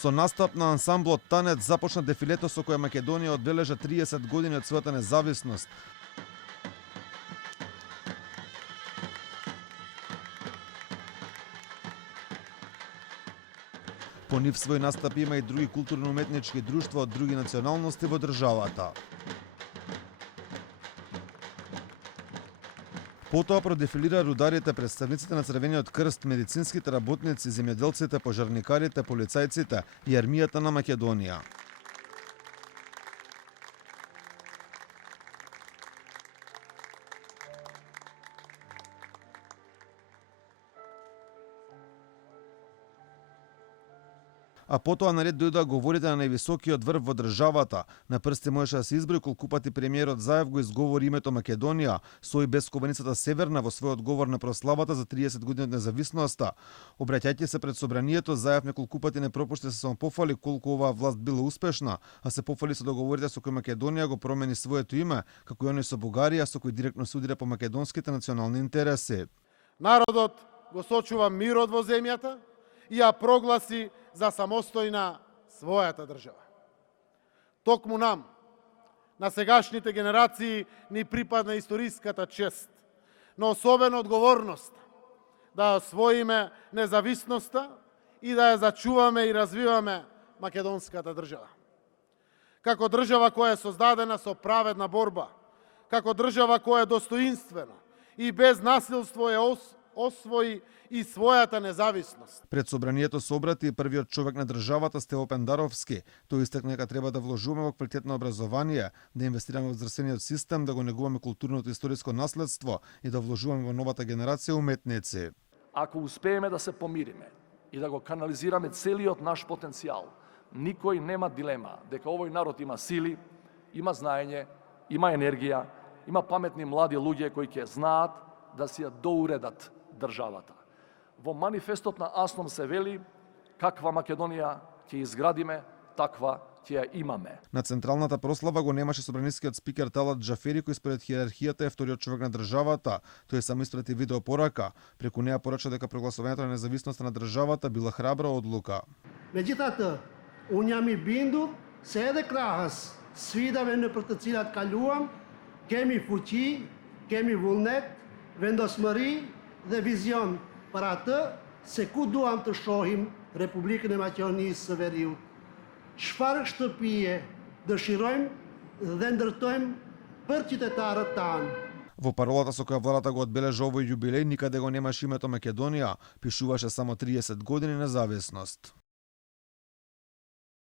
Со настап на ансамблот Танец започна дефилето со кое Македонија одбележа 30 години од својата независност. По нив свој настап има и други културно-уметнички друштва од други националности во државата. Потоа продефилира рударите, представниците на Црвениот крст, медицинските работници, земјоделците, пожарникарите, полицајците и армијата на Македонија. А потоа наред дојдоа говорите на највисокиот врв во државата. На прсти можеше да се изброи колку пати премиерот Заев го изговори името Македонија, со и без кованицата Северна во својот говор на прославата за 30 години од независноста. Обраќајќи се пред собранието, Заев неколку пати не пропушти да се самопофали колку оваа власт била успешна, а се пофали со договорите со кои Македонија го промени своето име, како и оној со Бугарија, со кој директно се удира по македонските национални интереси. Народот го сочува мирот во земјата и ја прогласи за самостојна својата држава. Токму нам, на сегашните генерации, ни припадна историската чест, но особено одговорност да освоиме независноста и да ја зачуваме и развиваме македонската држава. Како држава која е создадена со праведна борба, како држава која е достоинствена и без насилство освои и својата независност. Пред собранието се обрати и првиот човек на државата Стево Пендаровски. Тој истакна дека треба да вложуваме во квалитетно образование, да инвестираме во здравствениот систем, да го негуваме културното и историско наследство и да вложуваме во новата генерација уметници. Ако успееме да се помириме и да го канализираме целиот наш потенцијал, никој нема дилема дека овој народ има сили, има знаење, има енергија, има паметни млади луѓе кои ќе знаат да си ја доуредат државата. Во манифестот на АСНОМ се вели каква Македонија ќе изградиме, таква ќе ја имаме. На централната прослава го немаше собранискиот спикер Талат Джафери, кој според хиерархијата е вториот човек на државата. Тој само испрати видео порака. Преку неа порача дека прогласувањето на независноста на државата била храбра одлука. Меѓутоа, unë jam I bindur se edhe krahas sfidave në për të cilat kaluam, kemi fuqi, kemi vullnet, vendosmëri dhe vizion për atë se ku duam të shohim Republikën e Maqedonisë së Veriut. Çfarë shtëpie dëshirojmë dhe ndërtojmë për qytetarët tanë. Во паролата со која владата го одбележа овој јубилеј никаде го немаше името Македонија, пишуваше само 30 години независност.